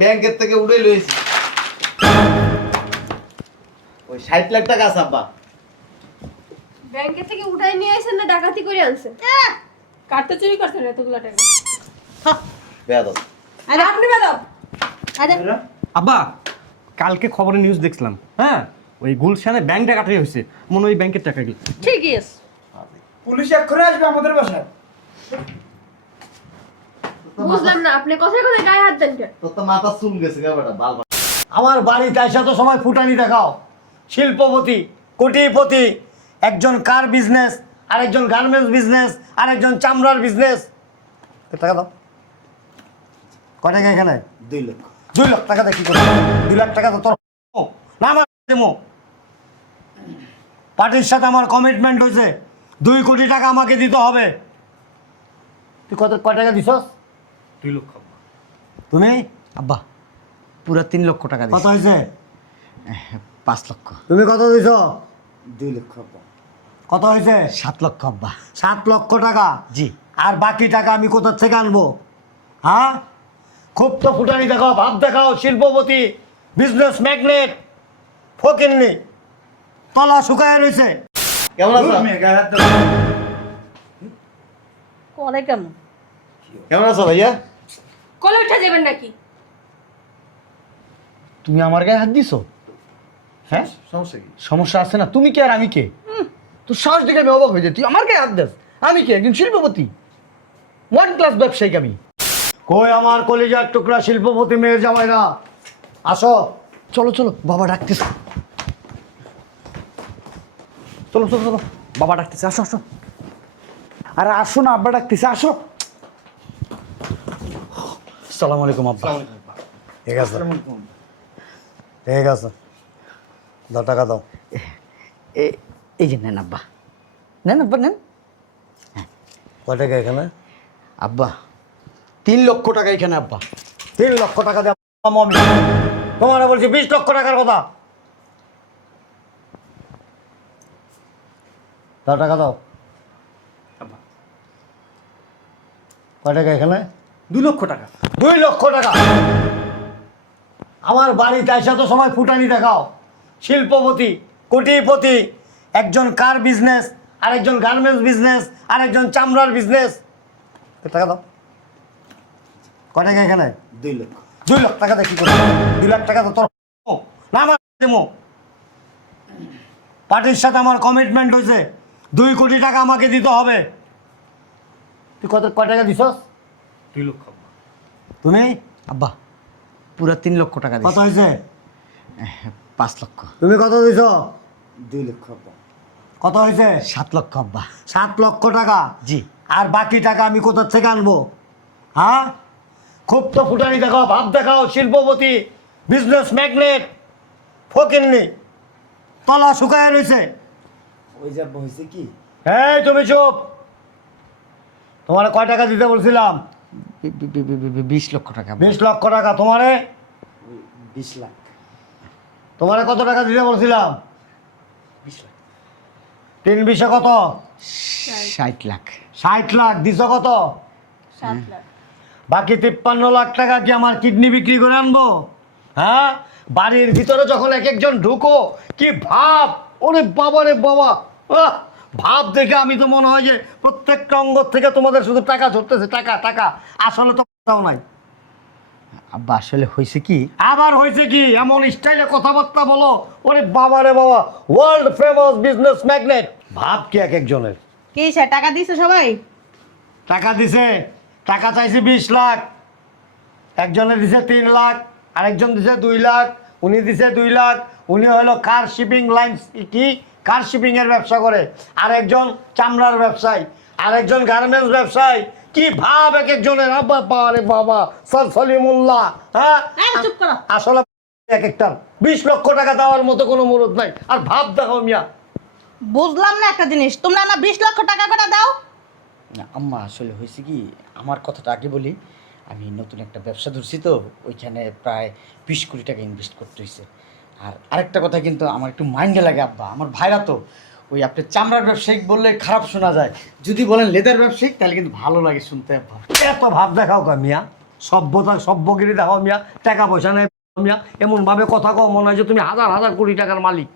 ব্যাংকের থেকে উড়ে লইছি। ওই ষাট লাখ টাকা আছে আব্বা। ব্যাংকের থেকে উঠাই নিয়ে আসেন না ডাকাতি করে আনছেন কাটতে চুরি করছেন এতগুলো টাকা? বেয়াদব। আরে আপনি বেদব আরে। আব্বা কালকে খবরে নিউজ দেখছিলাম হ্যাঁ? ওই গুলশানে ব্যাংক ডাকাতি হয়েছে মনে হয় ওই ব্যাংকের টাকা গেল। ঠিকই আছে। পুলিশ এক্ষুনি আসবে আমাদের বাসায়। বুঝলাম না আপনি কথায় কথায় গায়ে হাত দেন কেন? তোর তো মাথা চুল গেছে গা বেটা বাল। আমার বাড়িতে এসে তো সময় ফুটানি দেখাও। শিল্পপতি কোটিপতি একজন কার বিজনেস আরেকজন গার্মেন্টস বিজনেস আরেকজন চামড়ার বিজনেস টাকা দাও। কয় টাকা এখানে? দুই লক্ষ। দুই লাখ টাকা দিয়ে কি করব? দুই লাখ টাকা তো তোর না আমার দেবো। পার্টির সাথে আমার কমিটমেন্ট হয়েছে। দুই কোটি টাকা আমাকে দিতে হবে। তুই কত কয় টাকা দিছস? দুই লক্ষ আব্বা তুমি? আব্বা পুরো তিন লক্ষ টাকা কত হয়েছে? পাঁচ লক্ষ। তুমি কত দিছ? দুই লক্ষ আব্বা কত হয়েছে? সাত লক্ষ আব্বা। সাত লক্ষ টাকা? জি। আর বাকি টাকা আমি কোথা থেকে আনব? হ্যাঁ? খুব তো ফুটানি দেখাও ভাব দেখাও শিল্পপতি বিজনেস ম্যাগনেট ফকিননি। তলা শুকায় রয়েছে। কেমন আছো? আমি গায়ে হাত দেবো। কেমন কেমন আছো ভাইয়া? কোলে উঠে যাবেন নাকি? তুমি আমার গায়ে হাত দিছো? হ্যাঁ? সমস্যা কি? সমস্যা আছে না? তুমি কে আর আমি কে? তোর সাহস দেখে আমি অবাক হয়ে যাই। তুই আমার গায়ে হাত দেস। আমি কে? একজন শিল্পপতি? ওয়ান ক্লাস ব্যবসায়িক আমি। কই আমার কলিজার টুকরা শিল্পপতি মেয়ের জামাইরা? আসো। চলো চলো বাবা ডাকতেছে। চলো চলো চলো বাবা ডাকতেছে। আসো আসো। আরে আসো না আব্বা ডাকতেছে। আসো। সালাম আলাইকুম আব্বা। ঠিক আছে। ঠিক আছে। দাও টাকা দাও। এ- এই যে নেন আব্বা। নেন আব্বা নেন। কয় টাকা এখানে? আব্বা তিন লক্ষ টাকা এখানে আব্বা। তিন লক্ষ টাকা দেওয়া আমি তোমার বলছি বিশ লক্ষ টাকার কথা। দাও টাকা দাও। কয় টাকা এখানে? দুই লক্ষ টাকা। দুই লক্ষ টাকা। আমার বাড়িতে এসে তো সময় ফুটানি দেখাও। শিল্পপতি কোটিপতি একজন কার বিজনেস আরেকজন গার্মেন্টস বিজনেস আরেকজন চামড়ার বিজনেস টাকা দাও। কয় টাকা এখানে? দুই লক্ষ। দুই লাখ টাকা দিয়ে কি করব দুই লাখ টাকা তো তোর না আমার দেবো পার্টির সাথে আমার কমিটমেন্ট হয়েছে। দুই কোটি টাকা আমাকে দিতে হবে। তুই কত কয় টাকা দিছস? দুই লক্ষ আব্বা। তুমি? আব্বা পুরো তিন লক্ষ টাকা কত দিয়েছে হয়েছে? পাঁচ লক্ষ। তুমি কত দিছ? দুই লক্ষ আব্বা। কত হয়েছে? সাত লক্ষ আব্বা। সাত লক্ষ টাকা? জি। আর বাকি টাকা আমি কোথা থেকে আনব? হ্যাঁ? খুব তো ফুটানি দেখাও ভাব দেখাও শিল্পপতি বিজনেস ম্যাগনেট ফকিননি। তলা শুকায় রয়েছে। ওই যে হয়েছে কি? এই তুমি চুপ। তোমার কয় টাকা দিতে বলছিলাম? বিশ লক্ষ টাকা। বিশ লক্ষ টাকা তোমারে? বিশ লাখ। তোমারে কত টাকা দিতে বলছিলাম? তিন বিশে কত? ষাট লাখ। ষাট লাখ দিছ কত? বাকি তিপ্পান্ন লাখ টাকা কি আমার কিডনি বিক্রি করে আনব? হ্যাঁ? বাড়ির ভিতরে যখন এক একজন ঢুকো কি ভাব? ওরে বাবা রে বাবা আহ! ভাব দেখে আমি তো মনে হয় যে প্রত্যেকটা অঙ্গ থেকে তোমাদের শুধু টাকা ঝরতেছে টাকা টাকা। আসলে তো কোথাও নাই। আব্বা আসলে হয়েছে কি? আবার হয়েছে কি? এমন স্টাইলে কথাবার্তা বলো। ওরে বাবা রে বাবা ওয়ার্ল্ড ফেমাস বিজনেস ম্যাগনেট ভাব কি এক একজনের? কি সে টাকা দিছে সবাই? টাকা দিছে। টাকা চাইছে বিশ লাখ। একজনে দিছে তিন লাখ আরেকজন দিছে দুই লাখ উনি দিছে দুই লাখ। উনি হলো কার শিপিং লাইন কি? কার শিপিং এর ব্যবসা করে। আরেকজন চামড়ার ব্যবসায়ী আরেকজন গার্মেন্টস ব্যবসায়ী। কি ভাব এক একজনের আব্বা বাবা বাবা সর সলিমুল্লাহ হ্যাঁ? এই, চুপ করো। আসলে এক একটা বিশ লক্ষ টাকা দেওয়ার মতো কোনো মুরত নাই। আর ভাব দেখো মিয়া। বুঝলাম না একটা জিনিস। তোমরা না বিশ লক্ষ টাকা করে দাও? না, আম্মা আসলে হয়েছে কি আমার কথাটা আগে বলি। আমি নতুন একটা ব্যবসা ধরছি তো ওইখানে প্রায় বিশ কোটি টাকা ইনভেস্ট করতে হয়েছে আর আরেকটা কথা কিন্তু আমার একটু মাইন্ডে লাগে আব্বা। আমার ভাইরা তো ওই আপনি চামড়ার ব্যবসায়িক বললে খারাপ শোনা যায়। যদি বলেন লেদার ব্যবসায়িক তাহলে কিন্তু ভালো লাগে শুনতে আব্বা। এত ভাব দেখাও কা মিয়া। সভ্যতা সভ্যগিরি দেখো মিয়া। টাকা পয়সা নেই মিয়া। এমনভাবে কথা কও মনে হয় যে তুমি হাজার হাজার কোটি টাকার মালিক।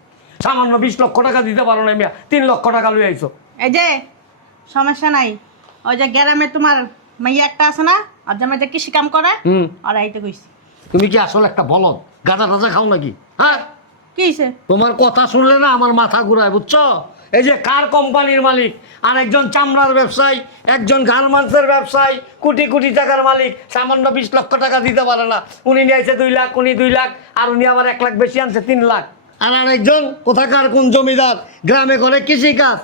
সামান্য বিশ লক্ষ টাকা দিতে পারো না মিয়া। তিন লক্ষ টাকা লই আইছো। এই যে সমস্যা নাই। ওই যে গ্রামে তোমার মাইয়া একটা আছে না আর জামাই যে কৃষি কাম করে আর এইটা কইছি। তুমি কি আসলে একটা বলদ? গাঁজা টাজা খাও নাকি? হ্যাঁ? কি তোমার কথা শুনলে না আমার মাথা ঘুরায় বুঝছ? এই যে কার কোম্পানির মালিক? আর একজন চামড়ার ব্যবসায়ী একজন গার্মেন্টসের ব্যবসায়ী কোটি কোটি টাকার মালিক সামান্য বিশ লক্ষ টাকা দিতে পারে না। উনি নিয়েছে দুই লাখ উনি দুই লাখ আর উনি আবার এক লাখ বেশি আনছে তিন লাখ। আর আরেকজন কোথাকার কোন জমিদার? গ্রামে করে কৃষিকাজ।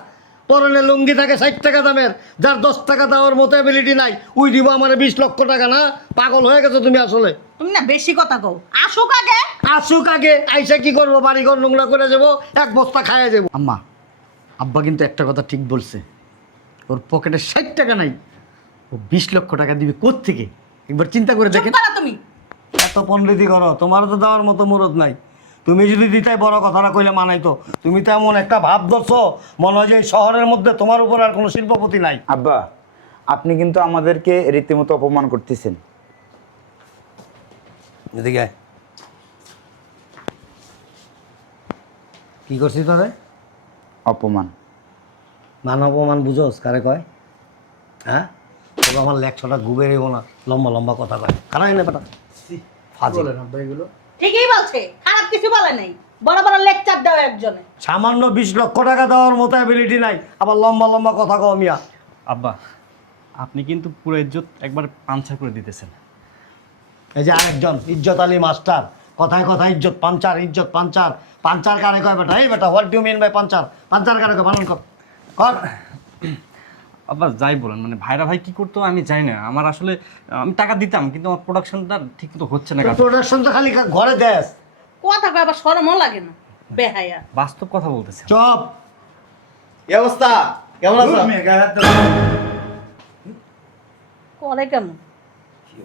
পরনে লুঙ্গি থাকে ষাট টাকা দামের। যার দশ টাকা দেওয়ার মতো অ্যাবিলিটি নাই উই দিব আমার বিশ লক্ষ টাকা না? পাগল হয়ে গেছো তুমি আসলে। তুমি না বেশি কথা কও। আসুক আগে। আসুক আগে আইসা কি করব বাড়ি ঘর নোংরা করে যাব এক বস্তা খাইয়া যাব। আম্মা আব্বা কিন্তু একটা কথা ঠিক বলছে। ওর পকেটে ষাট টাকা নাই ও বিশ লক্ষ টাকা দিবে থেকে একবার চিন্তা করে দেখেন। তুমি। এত পণ্ডিতি করো তোমার তো দেওয়ার মতো মুরত নাই। তুমি যদি দিতাই বড় কথাটা কইলে মানাই তো তুমি তো এমন একটা ভাব ধরছো মনে হয় যে এই শহরের মধ্যে তোমার উপর আর কোনো শিল্পপতি নাই। আব্বা আপনি কিন্তু আমাদেরকে রীতিমতো অপমান করতেছেন। এদিকে আয়। কি করছিস তোরে? অপমান। মান অপমান বুঝোস কারে কয়? হ্যাঁ? তবে আমার লেকছটা ঘুবে রেবো না লম্বা লম্বা কথা কয়। কারা এনে বেটা? ফাজিল। ঠিকই বলছে। খারাপ কিছু বলে নাই। বড় বড় লেকচার দাও একজনে। সামান্য বিশ লক্ষ টাকা দেওয়ার মতো অ্যাবিলিটি নাই। আবার লম্বা লম্বা কথা কও মিয়া। আব্বা আপনি কিন্তু পুরো ইজ্জত একবার পাঞ্চার করে দিতেছেন। এই যে আরেকজন ইজ্জত আলী মাস্টার। কথায় কথায় ইজ্জত পাঞ্চার ইজ্জত পাঞ্চার পাঞ্চার কারে কয় বেটা? এই বেটা what do mean by puncture puncture কারে কয়? বানান কর। কর। আব্বা যাই বলেন মানে ভাইরা ভাই কি করতো আমি জানি না। আমার আসলে আমি টাকা দিতাম কিন্তু আমার প্রোডাকশনটা ঠিক মতো হচ্ছে না। কারণ প্রোডাকশন তো খালি ঘরে দেশ। কথা কয় আবার শরমও লাগে না। বেহায়া। বাস্তব কথা বলতেছে। চপ। কি অবস্থা? কেমন আছো। করে কেমন?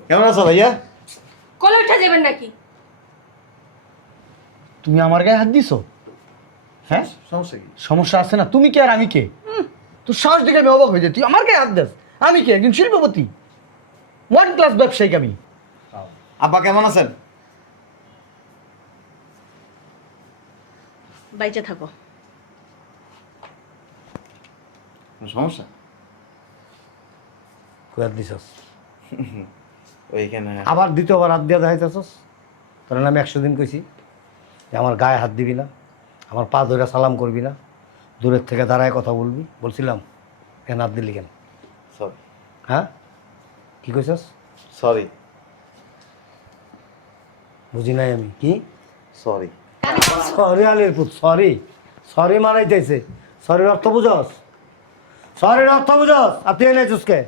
কেমন আছো ভাইয়া? কোলে উঠে যাবেন নাকি? তুমি আমার গায়ে হাত দিছো? হ্যাঁ? সমস্যা কি? সমস্যা আছে না? তুমি কে আর আমি কে? তোর সাহস দেখে আমি অবাক হয়ে যাই। তুই আমার গায়ে হাত দেস। আমি কে? একজন শিল্পপতি। ওয়ান ক্লাস ব্যবসায়িক আমি। আব্বা কেমন আছেন? বাইচে থাকো। সমস্যা? কুয়ার দিছস? ওইখানে। আবার দ্বিতীয়বার হাত দিয়ে দেখাইতেছস? তোর আমি একশো দিন কইছি যে আমার গায়ে হাত দিবি না আমার পা ধরে সালাম করবি না দূরের থেকে দাঁড়ায় কথা বলবি। বলছিলাম কেন হাত দিলি কেন? সরি হ্যাঁ? কি কইছস? সরি বুঝি নাই আমি। কি? সরি সরি আলির পুত সরি সরি মারাইতেছে সরির অর্থ বুঝস? সরির অর্থ বুঝস? আর তুই এনেছিস কে?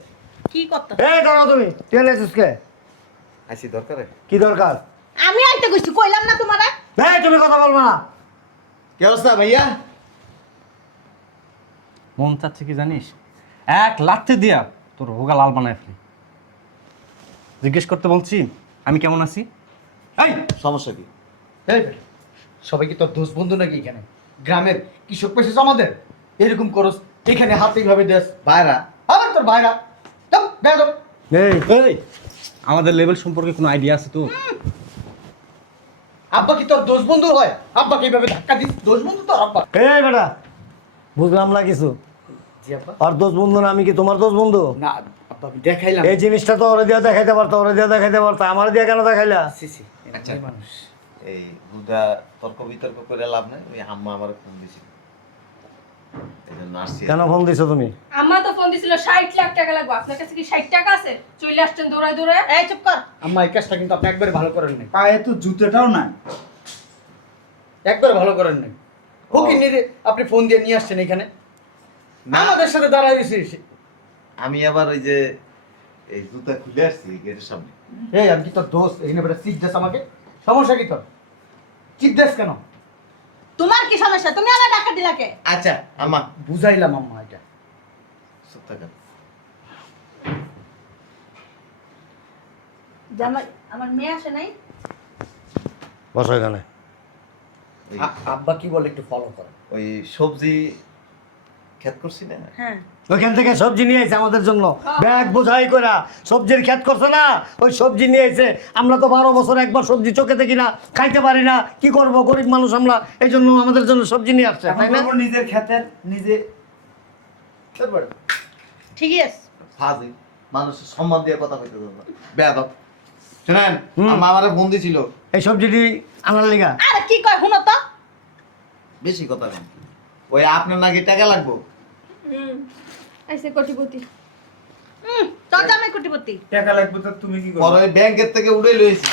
কি করতে? এই ধরো তুমি তুই এনেছিস কে? আইসি দরকারে? কি দরকার? আমি আইতে কইছি কইলাম না তোমারে। এই তুমি কথা বলব না। কি অবস্থা ভাইয়া? মন চাচ্ছে কি জানিস? এক লাথে দিয়া তোর হোগা লাল বানায় ফেলি। জিজ্ঞেস করতে বলছি আমি কেমন আছি? এই সমস্যা কি? এই সবাই কি তোর দোষ বন্ধু নাকি এখানে? গ্রামের কৃষক পেশেছ আমাদের? এরকম করস এখানে হাতে এইভাবে দেস। ভাইরা আবার তোর এই এই আমাদের লেভেল সম্পর্কে কোনো আইডিয়া আছে তো? আব্বা কি তোর দোষ বন্ধু হয়? আব্বাকে এইভাবে ধাক্কা দিস? দোষ বন্ধু তো আব্বা। এই বেটা বুঝলাম না কিছু। জি আব্বা। আর দোষ বন্ধু না আমি কি তোমার দোষ বন্ধু? না আব্বা আমি দেখাইলাম। এই জিনিসটা তো ওরে দিয়ে দেখাইতে পারতো ওরে দিয়া দেখাইতে পারতো। আমার দিয়ে কেন দেখাইলা? সি, সি, আচ্ছা। মানুষ। এই দুটা তর্ক বিতর্ক করে লাভ নাই ওই আম্মা আমার ফোন দিছিল। কেন ফোন দিছো তুমি? আমার তো ফোন দিছিল ষাট লাখ টাকা লাগবে। আপনার কাছে কি ষাট টাকা আছে? চলে আসছেন দৌড়ায় দৌড়ায়। এই চুপ কর। আম্মা এই কাজটা কিন্তু আপনি একবারে ভালো করেন নাই। পায়ে তো জুতোটাও নাই। একবারে ভালো করেন নাই। ওকে নিয়ে আপনি ফোন দিয়ে নিয়ে আসছেন এখানে? আমাদের সাথে দাঁড়ায় দিয়েছিস আমি আবার ওই যে এই জুতা খুলে আসছি গেটের সামনে। এই আমি কি তোর দোষ? এই নেবে চিপ দেস আমাকে। সমস্যা কি তোর? চিপ কেন? তোমার কি সমস্যা? তুমি আমার ডাক্তার দিলাকে আচ্ছা আম্মা বুঝাইলাম আম্মা এটা। থাকেন জামাই আমার মেয়ে আসে নাই? বসাই আব্বা কি বলে একটু ফলো করে ওই সবজি ক্ষেত করছি না? হ্যাঁ। ওইখান থেকে সবজি নিয়ে এসে আমাদের জন্য। ব্যাগ বোঝাই করা সবজির খেত করছে না? ওই সবজি নিয়ে এসে আমরা তো বারো বছর একবার সবজি চোখে দেখি না খাইতে পারি না। কি করব? গরিব মানুষ আমরা। এই জন্য আমাদের জন্য সবজি নিয়ে আসছে তাই না? নিজের ক্ষেতের নিজে ঠিকই আছে। ফাজিল। মানুষের সম্মান দিয়ে কথা কইতে দেবো বেয়াদব। শুনেন আমার আমারে বন্দি ছিল এই সবজিটি আনার লিগা। আরে কি কয় শুনো তো। বেশি কথা ওই আপনার নাকি টাকা লাগবো। হুম আইসে কোটিপতি। হুম চল জামাই কোটিপতি। টাকা লাগবে তো তুমি কি পরে ওই ব্যাংকের থেকে উড়ে লইছি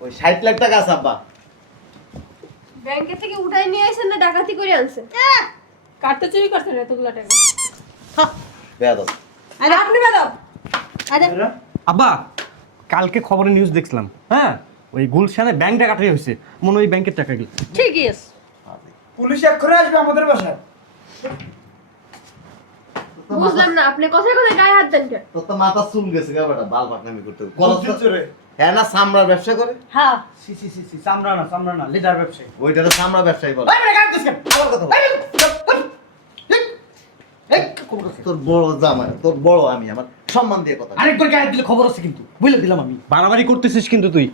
ওই ষাট লাখ টাকা আছে আব্বা। ব্যাংকে থেকে উঠাই নিয়ে আইছেন না ডাকাতি করে আনছেন কাটতে চুরি করছেন এতগুলো টাকা? বেয়াদব। আরে আপনি আরে। আব্বা কালকে খবরে নিউজ দেখছিলাম হ্যাঁ? ওই গুলশানে ব্যাংক ডাকাতি হয়েছে। মনে ওই ব্যাংকের টাকাগুলো ঠিকই আছে। পুলিশ এক্ষুনি আসবে আমাদের বাসায়। বুঝলাম না আপনি কথায় কথায় গায়ে হাত দেন কেন তোর তো মাথা চুল গেছে গা বেটা বাল পাকনামি করতে হ্যাঁ না চামড়ার ব্যবসা করে? হ্যাঁ। সি সি সি সি চামড়া না চামড়া না লিডার ব্যবসায়ী। ওইটা তো চামড়া ব্যবসায়ী বলে। আমার কথা বল। তোর বড় জামাই তোর বড় আমি আমার সম্মান দিয়ে কথা। আরেকবার গায়ে দিলে খবর আছে কিন্তু বুঝলে দিলাম আমি। বাড়াবাড়ি করতেছিস কিন্তু তুই।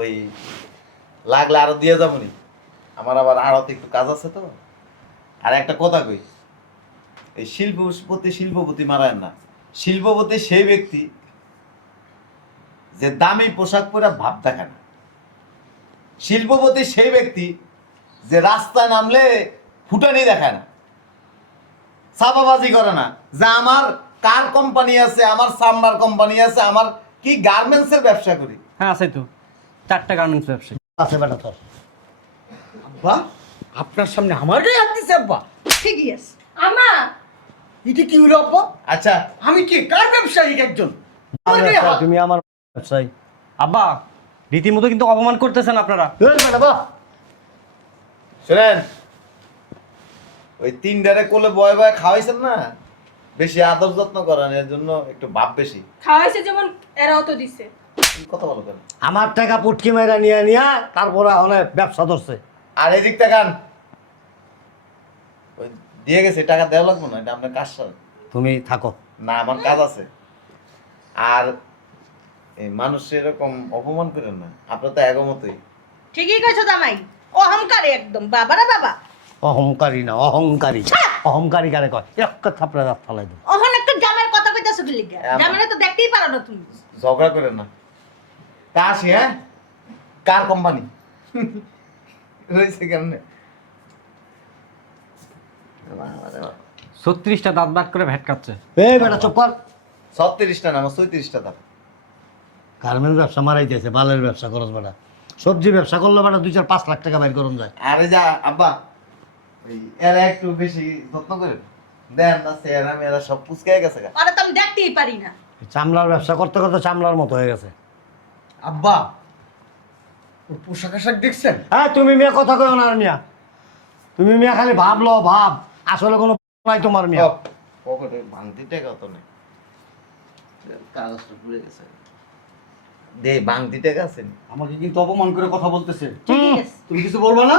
ওই লাগলে আরও দিয়ে যাব নি। আমার আবার আড়তে একটু কাজ আছে তো। আর একটা কথা কই, এই শিল্পপতি শিল্পপতি মারায় না। শিল্পপতি সেই ব্যক্তি যে দামি পোশাক পরে ভাব দেখে না। শিল্পপতি সেই ব্যক্তি যে রাস্তায় নামলে ফুটানি দেখায় না। ছাপাবাজি করে না। যে আমার কার কোম্পানি আছে, আমার চামড়ার কোম্পানি আছে, আমার কি গার্মেন্টসের ব্যবসা করি? হ্যাঁ আছে তো। চারটা গার্মেন্টস ব্যবসায়ী আছে বেটা তোর। আব্বা আপনার সামনে আমার গায়ে হাত দিছে আব্বা। ঠিকই আছে। আমা। এটা কি হলো আব্বা? আচ্ছা। আমি কি কার ব্যবসায়িক একজন? আমার গায়ে হাত- তুমি আমার ব্যবসায়ী। আব্বা রীতিমতো কিন্তু অপমান করতেছেন আপনারা। এই বেটা বাহ। শুনেন ওই তিন ডারে কোলে বয় বয় খাওয়াইছেন না? বেশি আদর যত্ন করেন এর জন্য একটু ভাব বেশি। খাওয়াইছে যেমন এরাও তো দিছে। কথা বলো কেন? আমার টাকা পুটকি মেরা নিয়ে নিয়া তারপরে এখন ব্যবসা ধরছে। আর এদিক তাকান ওই দিয়ে গেছে টাকা দেওয়া লাগবে না এটা আপনার কাজ তুমি থাকো। না আমার কাজ আছে। আর এই মানুষ এরকম অপমান করেন না আপনার তো একমতই ঠিকই কইছো জামাই অহংকারী একদম বাবারা বাবা। অহংকারী না অহংকারী। অহংকারী কারে কয়? একটা থাপড়া দাঁত ফালাই দেবো। অহন একটা জামাইয়ের কথা কইতাছো কি লিগা? জামাইরে তো দেখতেই পারো না তুমি। ঝগড়া করেন না। কাশি হ্যাঁ? কার কোম্পানি রয়েছে কেমনে? ছত্রিশটা দাঁত বাদ করে ভ্যাট কাটছে এই বেটা চুপ কর। ছত্রিশটা না আমার চৌত্রিশটা দাম গার্মেন্টস ব্যবসা মারাইতেছে বালের ব্যবসা করস বেটা। সবজি ব্যবসা করলে বেটা দুই চার পাঁচ লাখ টাকা বাইর করুন যায়। আরে যা আব্বা ওই এরা একটু বেশি যত্ন করেন। দেন না চেহারা মেয়েরা সব পুচকায় গেছে আরে তো আমি দেখতেই পারি না। চামড়ার ব্যবসা করতে করতে চামড়ার মতো হয়ে গেছে। আব্বা ওর পোশাক আশাক দেখছেন? হ্যাঁ তুমি মিয়া কথা কয় না আর মিয়া তুমি মিয়া খালি ভাবলো ভাব। আসলে কোনো নাই তোমার মিয়া। পকেটে ভাঙতি টাকা তো নেই। কাগজটা পুড়ে গেছে। দে ভাঙতি টাকা আছে নি? আমাকে কিন্তু অপমান করে কথা বলতেছে। তুমি কিছু বলবা না?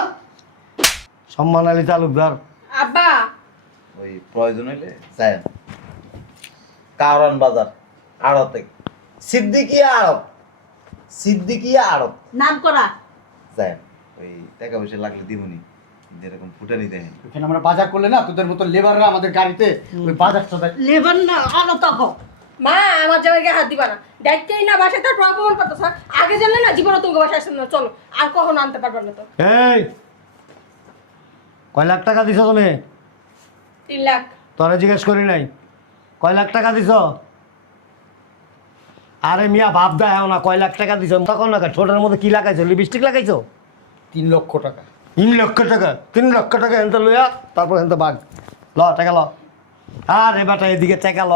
সম্মান আলী তালুকদার। আব্বা। ওই প্রয়োজন হইলে যায় কারণ বাজার আড়তে। সিদ্দিকিয়া আড়ত। সিদ্দিকিয়া আড়ত। নাম করা যায় ওই টাকা পয়সা লাগলে দিবনি যেরকম ফুটানি দেয়। ওখানে আমরা বাজার করলে না তোদের মতো লেবাররা আমাদের গাড়িতে ওই বাজারটা দেয় লেবার না তখন মা আমার জামাইকে হাত দিবা না। দেখতেই না বাসায় তার অপমান করতেছ আগে জানলে না জীবনে তুমি বাসায় আসতে না। চলো আর কখনো আনতে পারবে না তো। এই কয় লাখ টাকা দিছো তুমি? তিন লাখ। তোরে জিজ্ঞেস করি নাই। কয় লাখ টাকা দিছ? আরে মিয়া ভাব দেয় না কয় লাখ টাকা দিছ? তখন না ছোটের মধ্যে কি লাগাইছো? লিপস্টিক লাগাইছো? তিন লক্ষ টাকা। তিন লক্ষ টাকা? তিন লক্ষ টাকা এনতে লইয়া তারপর এনতে বাঘ। ল টাকা ল। আর এবারটা এদিকে টাকা ল।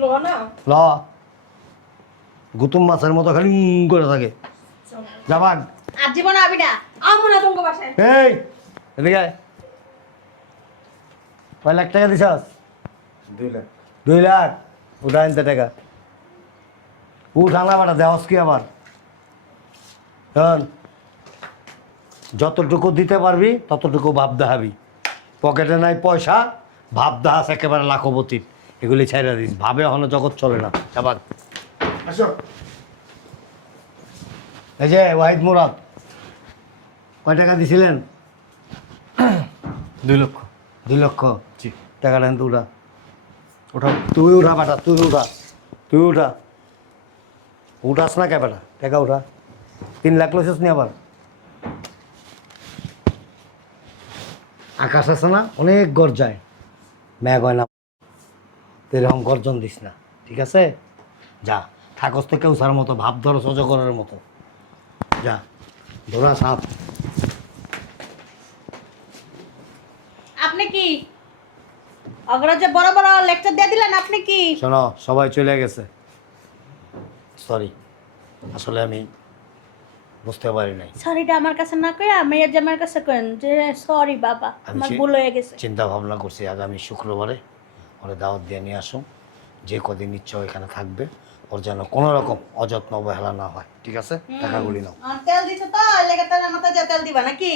লো না? ল। গুতুম মাছের মতো খালি করে থাকে। যা বাঘ। আর জীবনে আবি না। আমো না তোমাকে বাসায়। এই এদিকে আয়। কয় লাখ টাকা দিছাস? দুই লাখ। দুই লাখ। উঠা আনতে টাকা। উঠ আনা বাটা দেওয়াস কি আবার? যতটুকু দিতে পারবি ততটুকু ভাব দেখাবি। পকেটে নাই পয়সা ভাব দেখাস একেবারে লাখপতির এগুলি ছাইরা দিস। ভাবে হলো জগৎ চলে না। আবার এই যে ওয়াহিদ মুরাদ কয় টাকা দিছিলেন? দুই লক্ষ। দুই লক্ষ? জি। টাকাটা কিন্তু উঠা। উঠা। তুই উঠা বেটা তুই উঠা। তুই উঠা। উঠাস না কে বেটা টাকা উঠা। তিন লাখ লইছিস নি আবার? আকাশ আছে না? অনেক গর্জায়। ম্যাগ হয় না। এরকম গর্জন দিস না। ঠিক আছে? যা। থাকস তো কেউ সার মতো। ভাব ধরো সহ্য করার মতো। যা। ধরা সাপ। আপনি কি? অগ্রজ বড় বড় লেকচার দিয়ে দিলেন আপনি কি? শোনো সবাই চলে গেছে। সরি আসলে আমি বুঝতে পারি নাই। সরিটা আমার কাছে না কইয়া মেয়ের জামাইয়ের কাছে কেন যে সরি বাবা আমি আমার ভুল হয়ে গেছে। চিন্তা ভাবনা করছি আগামী শুক্রবারে ওরা দাওয়াত দিয়ে নিয়ে আসুন। যে কদিন ইচ্ছা এখানে থাকবে ওর যেন কোনো রকম অযত্ন অবহেলা না হয় ঠিক আছে? টাকাগুলি নাও। তেল দিছো তো লেগে তেল মাথায় যা তেল দিবা নাকি?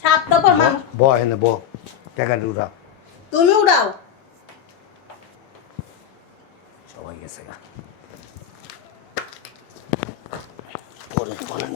সাত তো পর মানুষ। ব হেনে ব টাকাটি উঠা তুমি উড়াও সবাই গেছে গা। পরে বলেন